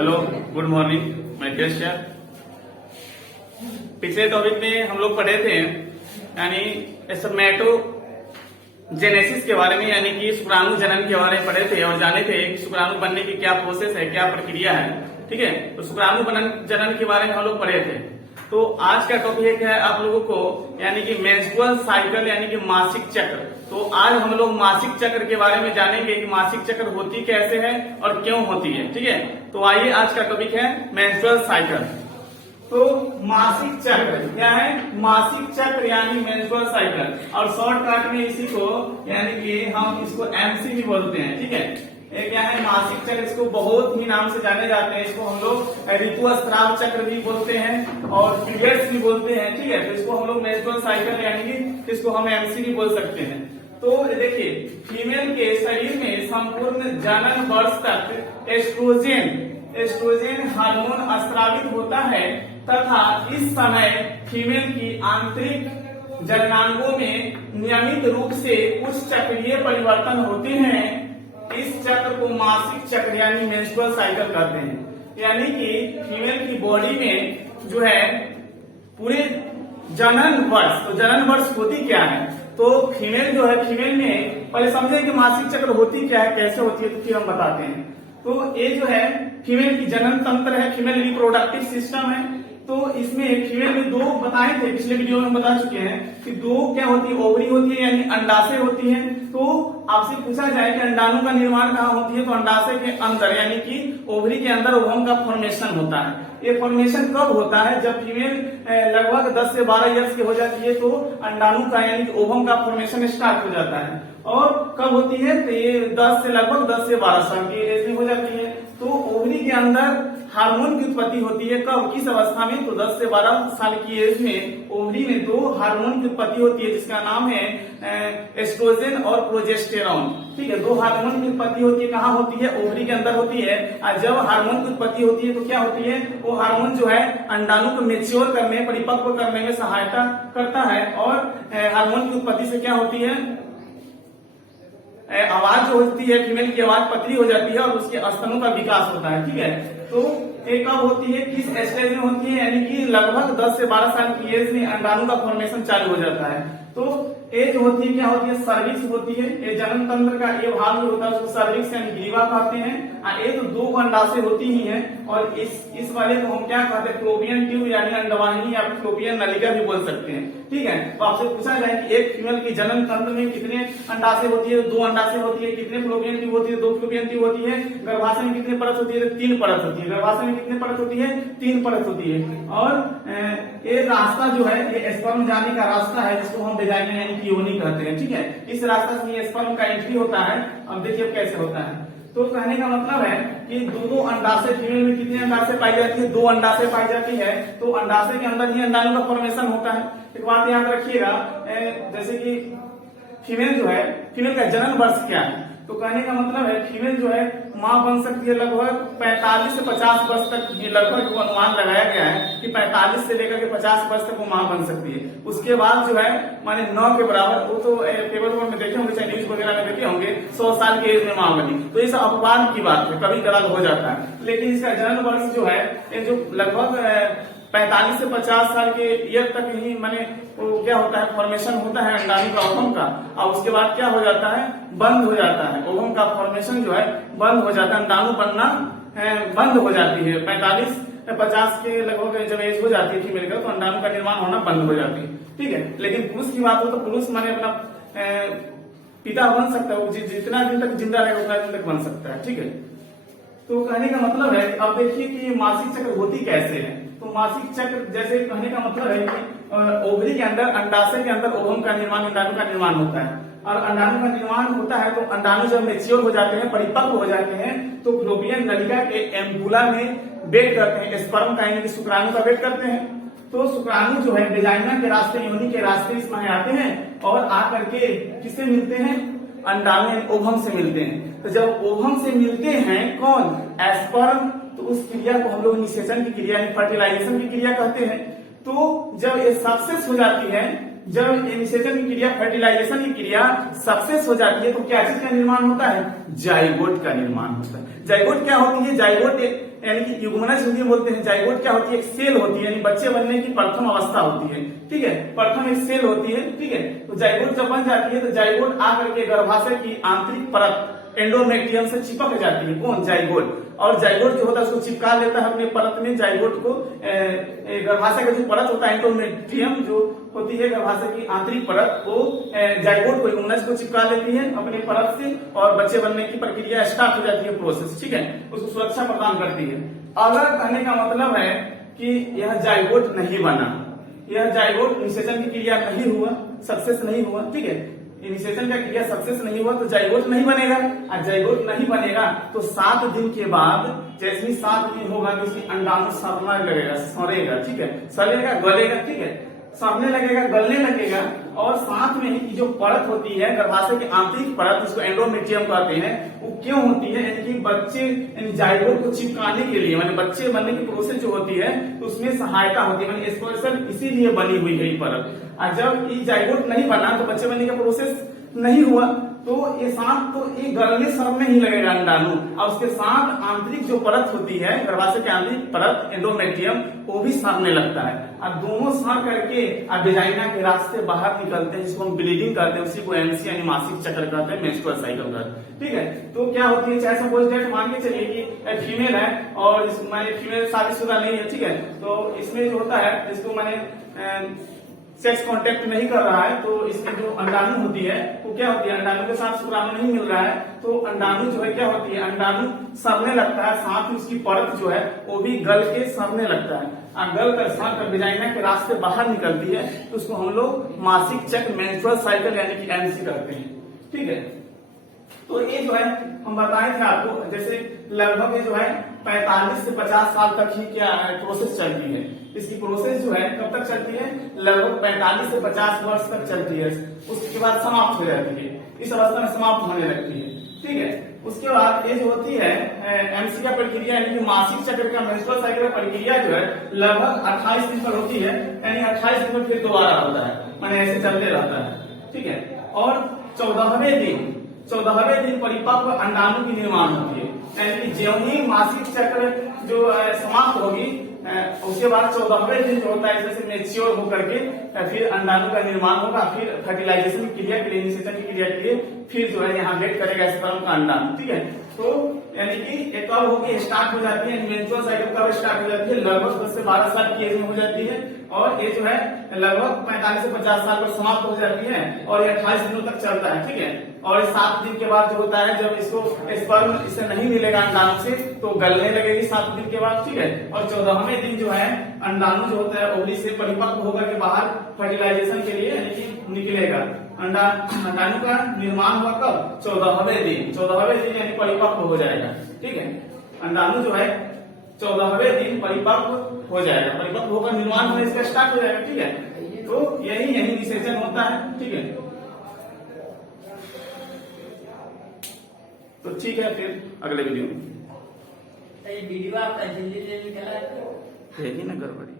Hello, good morning. मैं यश। पिछले topic में हम लोग पढ़े थे यानी स्पर्मेटोजेनेसिस के बारे में, यानी कि शुक्राणु जनन के बारे में पढ़े थे और जाने थे कि शुक्राणु बनने की क्या प्रोसेस है, क्या प्रक्रिया है। ठीक है, तो शुक्राणु जनन के बारे में हम लोग पढ़े थे। तो आज का टॉपिक है आप लोगों को यानी कि मेंस्ट्रुअल साइकिल यानी कि मासिक चक्र। तो आज हम लोग मासिक चक्र के बारे में जानेंगे कि मासिक चक्र होती कैसे है और क्यों होती है। ठीक है, तो आइए, आज का टॉपिक है मेंस्ट्रुअल साइकिल। तो मासिक चक्र क्या है? मासिक चक्र यानी मेंस्ट्रुअल साइकिल, और शॉर्टकट में इसी को यानी कि हम इसको एमसी भी बोलते हैं। ठीक है, ये क्या है? मासिक चक्र। इसको बहुत ही नाम से जाने जाते हैं। इसको हम लोग ऋतुस्राव चक्र भी बोलते हैं और पीरियड्स भी बोलते हैं। ठीक है, तो इसको हम लोग मेंस्ट्रुअल साइकिल यानी कि इसको हम एमसी भी बोल सकते हैं। तो देखिए, फीमेल के शरीर में संपूर्ण जनन वर्ष तक एस्ट्रोजन हार्मोन स्रावित होता है तथा इस समय फीमेल की आंतरिक जननांगों में नियमित रूप से कुछ चक्रीय परिवर्तन होते हैं। इस चक्र को मासिक चक्र यानी मेंस्ट्रुअल साइकिल कहते हैं। यानी कि फीमेल की बॉडी में जो है पूरे जनन वर्ष, तो जनन वर्ष होती क्या है? तो फीमेल जो है, फीमेल में पहले समझे कि मासिक चक्र होती क्या है, कैसे होती है, तो फिर हम बताते हैं। तो ये जो है फीमेल की जनन तंत्र है, फीमेल रिप्रोडक्टिव सिस्टम है। तो इसमें फीमेल में दो बताए थे, पिछले वीडियो में बता चुके हैं कि दो क्या होती है, ओवरी होती है यानी अंडाशय होती है। तो आपसे पूछा जाए कि अंडाणु का निर्माण कहाँ होती है, तो अंडाशय के अंदर यानी कि ओवरी के अंदर ओवम का फॉर्मेशन होता है। ये फॉर्मेशन कब होता है? जब फीमेल लगभग 10 से 12 ईयर्स की हो जाती है, तो अंडाणु का यानी कि ओवम का फॉर्मेशन स्टार्ट हो जाता है। और कब होती है? तो ये 10 से लगभग 10 से 12 साल की एज में हो जाती है। तो ओवरी के अंदर हार्मोन की उत्पत्ति होती है। कब, किस अवस्था में? तो 10 से 12 साल की एज में ओवरी में दो हार्मोन की उत्पत्ति होती है, जिसका नाम है एस्ट्रोजन और प्रोजेस्टेरॉन। ठीक है, दो हार्मोन की उत्पत्ति होती है। कहाँ होती है? ओवरी के अंदर होती है। और जब हार्मोन की उत्पत्ति होती है तो क्या होती है? वो हार्मोन जो है अंडाणु को मेच्योर करने, परिपक्व करने में सहायता करता है। और हार्मोन की उत्पत्ति से क्या होती है? आवाज जो होती है, फीमेल की आवाज पतली हो जाती है और उसके स्तनों का विकास होता है। ठीक है, तो ये कब होती है, किस स्टेज में होती है? यानी कि लगभग 10 से 12 साल की एज में अंडाणु का फॉर्मेशन चालू हो जाता है। तो एज होती है, क्या होती है? सर्विक्स होती है। ये जनन तंत्र का ये भाग जो होता है उसको सर्विक्स यानी ग्रीवा कहते हैं। ये तो दो अंडाशय होती ही है। और इस वाले को हम क्या कहते हैं? फ्लोपियन ट्यूब यानी अंडवाहिनी या फिर फ्लोपियन नलिका भी बोल सकते हैं। ठीक है, तो आपसे पूछा जाए कि एक फीमेल की जनन तंत्र में कितने अंडाशय होती है? 2 अंडाशय होती है। कितने फ्लोपियन ट्यूब होती है? 2 फ्लोपियन ट्यूब होती है। गर्भाशय में कितने परत होती है? 3 परत होती है। गर्भाशय में कितने परत होती है? 3 परत होती है। और ये रास्ता जो है, ये स्पर्म जाने का रास्ता है, जिसको हम वेजाइना यानी कि योनि कहते हैं। ठीक है, इस रास्ता से स्पर्म का एंट्री होता है। अब देखिए कैसे होता है। तो कहने का मतलब है कि दो अंडाशय, फीमेल में कितने अंडाशय पाई जाती है? 2 अंडाशय पाई जाती है। तो अंडाशय के अंदर ही अंडाणु का फॉर्मेशन होता है। एक बात याद रखिएगा, जैसे कि फीमेल जो है, फीमेल का जनन वर्ष क्या है? तो कहने का मतलब है फीमेल जो है मां बन सकती है लगभग 45 से 50 वर्ष तक। ये लगभग अनुमान लगाया गया है कि 45 से लेकर के 50 वर्ष तक वो मां बन सकती है। उसके बाद जो है माने 9 के बराबर, वो तो पेपर में देखे होंगे, चाहे न्यूज वगैरह में देखे होंगे, 100 साल की एज में मां बनी। तो ये सब अपवाद की बात है, कभी कदार हो जाता है। लेकिन इसका जनन वर्ष जो है, ये जो लगभग 45 से 50 साल के ईयर तक ही माने वो क्या होता है? फॉर्मेशन होता है अंडाणु का, ओवम का। और उसके बाद क्या हो जाता है? बंद हो जाता है। ओवम का फॉर्मेशन जो है बंद हो जाता है, अंडाणु बनना बंद हो जाती है। 45 या 50 के लगभग जब एज हो जाती है फीमेल का, तो अंडाणु का निर्माण होना बंद हो जाती है। ठीक है, लेकिन पुरुष की बात हो तो पुरुष माने अपना पिता बन सकता है। वो जितना दिन तक जिंदा रहेगा उतना दिन तक बन सकता है। ठीक है, तो कहने का मतलब है, अब देखिए कि मासिक चक्र होती कैसे है। तो मासिक चक्र जैसे कहने का मतलब है कि ओवरी के अंदर, अंडाशय के अंदर ओवम का निर्माण, अंडाणु का निर्माण होता है। और अंडाणु का निर्माण होता है तो अंडाणु जब मेच्योर हो जाते हैं, परिपक्व हो जाते हैं, तो फ्लोपियन नलिका के एम्बुला में वेट करते हैं, स्पर्म का यानी कि शुक्राणु का वेट करते हैं। तो शुक्राणु जो है वेजाइना के रास्ते, योनि के रास्ते इसमें आते हैं और आकर के किससे मिलते हैं? अंडाणु ओवम से मिलते हैं। तो जब ओवम से मिलते हैं कौन? स्पर्म। तो उस क्रिया को हम लोग निषेचन की क्रिया यानी फर्टिलाइजेशन की क्रिया कहते हैं। तो जब ये सक्सेस हो जाती है, जब निषेचन की क्रिया, फर्टिलाइजेशन की क्रिया सक्सेस हो जाती है, तो क्या चीज का निर्माण होता है? जाइगोट का निर्माण होता है। जाइगोट क्या होती है? जाइगोट यानी कि युग्मनज हिंदी में बोलते हैं। जाइगोट क्या होती है? एक सेल होती है, यानी बच्चे बनने की प्रथम अवस्था होती है, ठीक है, प्रथम एक सेल होती है, ठीक है। तो जाइगोट जब बन जाती है तो जाइगोट आकर के गर्भाशय की आंतरिक परत एंडोमेट्रियम से चिपक जाती है। कौन? जाइगोट। और जाइगोट जो होता है उसको चिपका लेता है अपने परत में। जाइगोट को गर्भाशय का जो परत होता है एंडोमेट्रियम जो होती है गर्भाशय की आंतरिक परत, वो जाइगोट को युग्मनज को चिपका लेती है अपने परत से और बच्चे बनने की प्रक्रिया स्टार्ट हो जाती है, प्रोसेस, ठीक है, उसको सुरक्षा प्रदान करती है। अगर कहने का मतलब है कि यह जाइगोट नहीं बना, यह जाइगोट निषेचन की क्रिया नहीं हुआ, सक्सेस नहीं हुआ, ठीक है, निषेचन का क्रिया सक्सेस नहीं हुआ तो जाइगोट नहीं बनेगा। और जाइगोट नहीं बनेगा तो 7 दिन के बाद, जैसे ही 7 दिन होगा तो इसकी अंडाणु सड़ना लगेगा, सड़ेगा, ठीक है, सड़ेगा, गलेगा, ठीक है, सड़ने लगेगा, गलने लगेगा। और साथ में ही जो परत होती है गर्भाशय की आंतरिक परत, जिसको एंडोमेट्रियम कहते हैं, वो क्यों होती है? यानी कि बच्चे यानी जाइगोट को चिपकाने के लिए, माने बच्चे बनने की प्रोसेस जो होती है तो उसमें सहायता होती है, माने स्पेशल इसीलिए बनी हुई है ये परत। और जब ये जाइगोट नहीं बना तो बच्चे बनने का प्रोसेस नहीं हुआ तो ये साथ तो ये गलने सड़ने ही लगेगा अंडाणु, और उसके साथ आंतरिक जो परत होती है गर्भाशय की आंतरिक परत एंडोमेट्रियम, वो भी सड़ने लगता है। और दोनों सड़ करके वेजाइना के रास्ते बाहर निकलते हैं, जिसको हम ब्लीडिंग कहते हैं, उसी को एमसी यानी मासिक चक्र कहते हैं, मेंस्ट्रुअल साइकिल कहते हैं, ठीक है। तो क्या होती है, चाहे सपोज डेट मान के चलिए कि फीमेल है और माने फीमेल शादीशुदा नहीं है, ठीक है, तो इसमें जो होता है इसको माने सेक्स कांटेक्ट नहीं कर रहा है तो इसमें जो अंडाणु होती है वो क्या होती है, अंडाणु के साथ शुक्राणु नहीं मिल रहा है तो अंडाणु जो है क्या होती है, अंडाणु सड़ने लगता है, साथ में उसकी परत जो है वो भी गल के सड़ने लगता है। और गल कर सड़ कर वेजाइना के रास्ते बाहर निकलती है तो उसको हम लोग मासिक चक्र मेंस्ट्रुअल साइकिल यानी कि एमसी कहते हैं, ठीक है। तो ये जो है हम बताए थे आपको, जैसे लगभग ये जो है 45 से 50 साल तक ही क्या प्रोसेस चलती है। इसकी प्रोसेस जो है कब तक चलती है? लगभग 45 से 50 वर्ष तक चलती है, उसके बाद समाप्त हो जाती है, इस अवस्था में समाप्त होने लगती है, ठीक है। उसके बाद ये जो होती है एमसी का प्रक्रिया यानी कि मासिक चक्र का मेंस्ट्रुअल साइकिल का प्रक्रिया जो है लगभग 28 दिन पर होती है, यानी 28 दिन में फिर दोबारा होता है, माने ऐसे चलते रहता है, ठीक है। और 14वें दिन परिपक्व अंडाणु की निर्माण होती है, यानी कि ज्यों ही मासिक चक्र जो समाप्त होगी उसके बाद 14वें दिन जो होता है इसमें से मेच्योर होकर के फिर अंडाणु का निर्माण होगा, फिर फर्टिलाइजेशन की क्रिया के लिए, निषेचन की क्रिया के लिए फिर जो है यहाँ वेट करेगा स्पर्म का अंडाणु, ठीक है। तो यानी कि ये कब होगी, स्टार्ट हो जाती है मेंस्ट्रुअल साइकिल कब स्टार्ट हो जाती है? लगभग 10 से 12 साल की एज में हो जाती है और ये जो है लगभग 45 से 50 साल पर समाप्त हो जाती है और ये 28 दिनों तक चलता है, ठीक है। और 7 दिन के बाद जो होता है जब इसको स्पर्म इसे नहीं मिलेगा अंडाणु से तो गलने लगेगी 7 दिन के बाद, ठीक है। और 14वें दिन जो है अंडाणु जो होता है ओवरी से परिपक्व होकर के बाहर फर्टिलाइजेशन के लिए यानी कि निकलेगा। अंडाणु का निर्माण हुआ कब? 14वें दिन, 14वें दिन यानी परिपक्व हो जाएगा, ठीक है। अंडाणु जो है 14वें दिन परिपक्व हो जाएगा, परिपक्व होकर निर्माण होने इसका स्टार्ट हो जाएगा, ठीक है। तो यही निषेचन होता है, ठीक है। तो ठीक है, फिर अगले वीडियो में वीडियो आपका जल्दी निकला है यही ना गड़बड़ी।